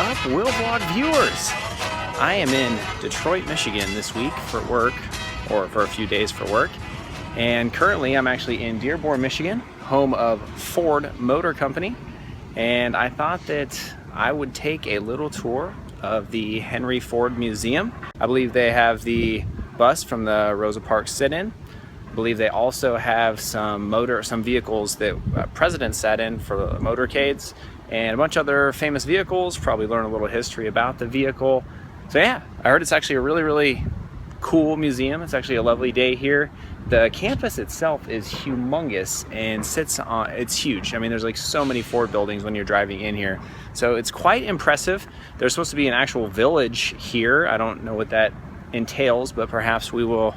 up, Willblog viewers? I am in Detroit, Michigan this week for work, or for a few days for work. And currently I'm actually in Dearborn, Michigan, home of Ford Motor Company. And I thought that I would take a little tour of the Henry Ford Museum. I believe they have the bust from the Rosa Parks sit-in. I believe they also have some vehicles that presidents sat in for the motorcades, and a bunch of other famous vehicles. Probably learn a little history about the vehicle. So yeah, I heard it's actually a really cool museum. It's actually a lovely day here. The campus itself is humongous and it's huge. I mean, there's like so many Ford buildings when you're driving in here. So it's quite impressive. There's supposed to be an actual village here. I don't know what that entails, but perhaps we will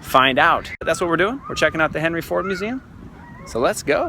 find out. That's what we're doing. We're checking out the Henry Ford Museum. So let's go.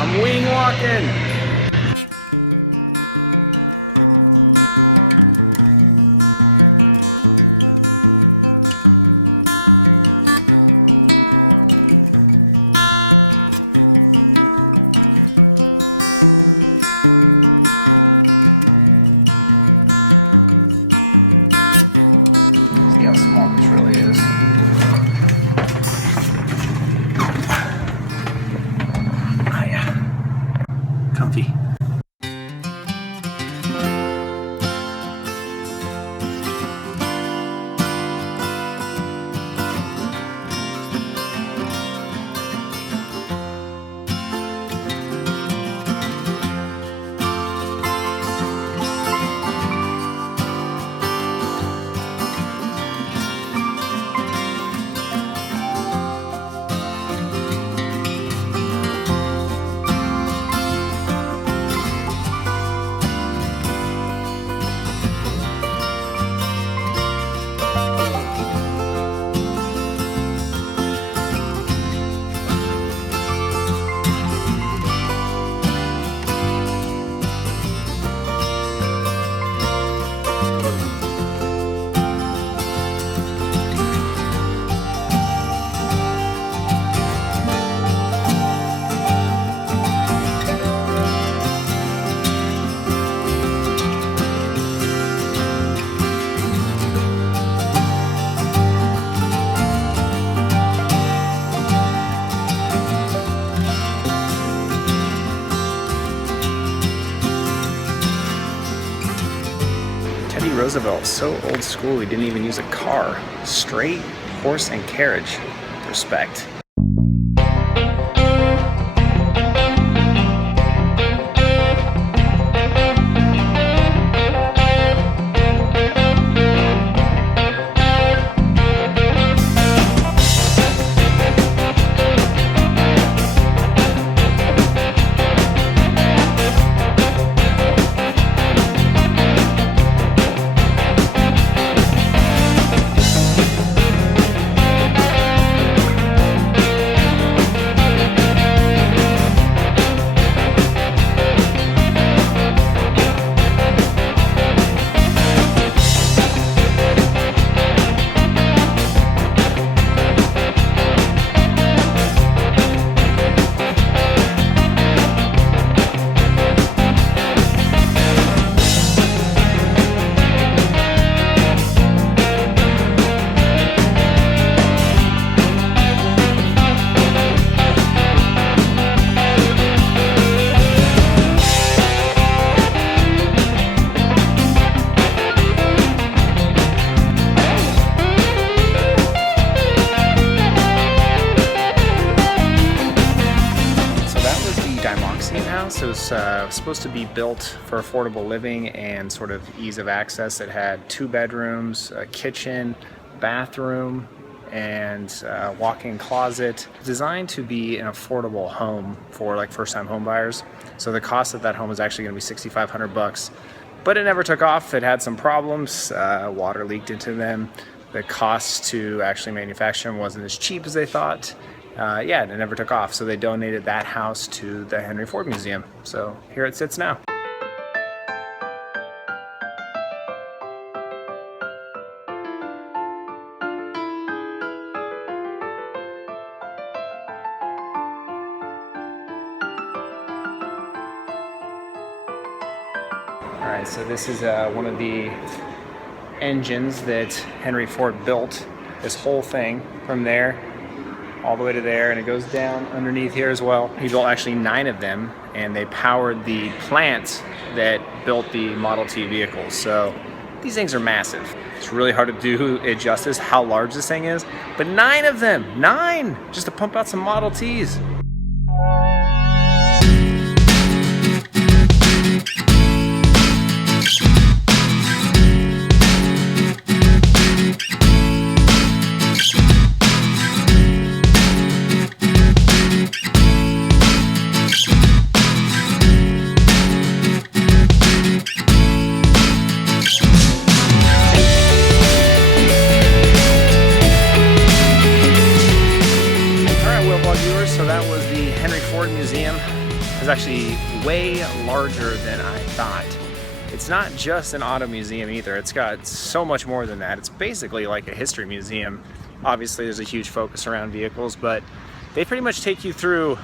I'm wing walking. See how small this really is. Comfy. Roosevelt, so old school he didn't even use a car. Straight horse and carriage. Respect. supposed to be built for affordable living and sort of ease of access. It had 2 bedrooms, a kitchen, bathroom, and a walk-in closet, designed to be an affordable home for like first-time home buyers. So the cost of that home is actually going to be $6,500, but it never took off. It had some problems. Water leaked into them. The cost to actually manufacture them wasn't as cheap as they thought. Yeah, it never took off. So they donated that house to the Henry Ford Museum. So here it sits now. All right, so this is one of the engines that Henry Ford built. This whole thing from there all the way to there, and it goes down underneath here as well. He built actually 9 of them, and they powered the plant that built the Model T vehicles. So these things are massive. It's really hard to do it justice how large this thing is, but 9 of them, 9, just to pump out some Model Ts. So that was the Henry Ford Museum. It's actually way larger than I thought. It's not just an auto museum either. It's got so much more than that. It's basically like a history museum. Obviously there's a huge focus around vehicles, but they pretty much take you through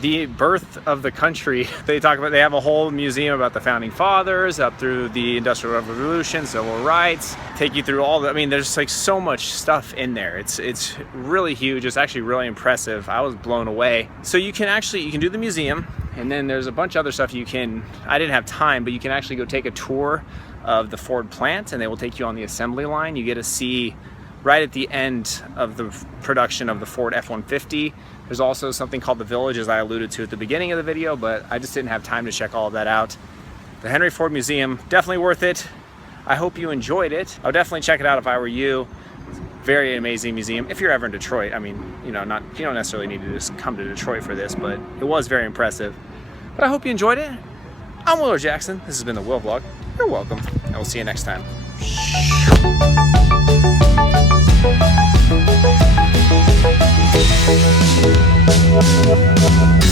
the birth of the country. They have a whole museum about the founding fathers, up through the Industrial Revolution, civil rights, take you through all the, I mean, there's like so much stuff in there. It's really huge. It's actually really impressive. I was blown away. So you can do the museum, and then there's a bunch of other stuff I didn't have time, but you can actually go take a tour of the Ford plant, and they will take you on the assembly line. You get to see right at the end of the production of the Ford F-150. There's also something called the Village, as I alluded to at the beginning of the video, but I just didn't have time to check all of that out. The Henry Ford Museum, definitely worth it. I hope you enjoyed it. I would definitely check it out if I were you. Very amazing museum. If you're ever in Detroit, I mean, you don't necessarily need to just come to Detroit for this, but it was very impressive. But I hope you enjoyed it. I'm Willer Jackson. This has been the Will Vlog. You're welcome, and we'll see you next time. Thank you.